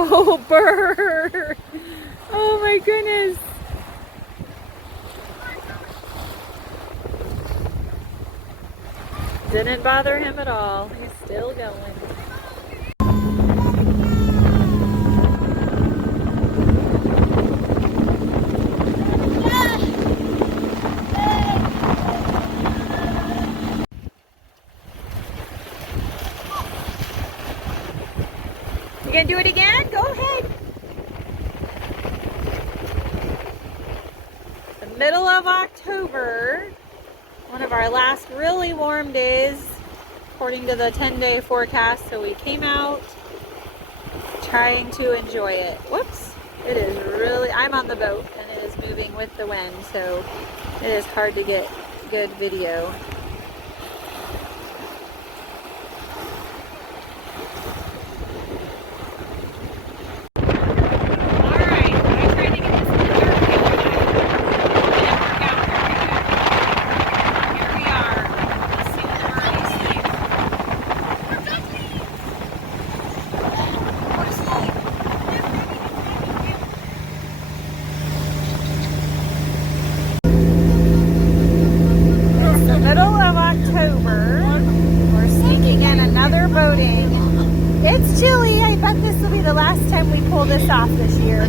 Oh, bird. Oh my goodness. Didn't bother him at all. He's still going. You gonna do it again? Go ahead. The middle of October, one of our last really warm days, according to the 10-day forecast. So we came out trying to enjoy it. Whoops. It is really, I'm on the boat and it is moving with the wind, so it is hard to get good video. It's chilly. I bet this will be the last time we pull this off this year.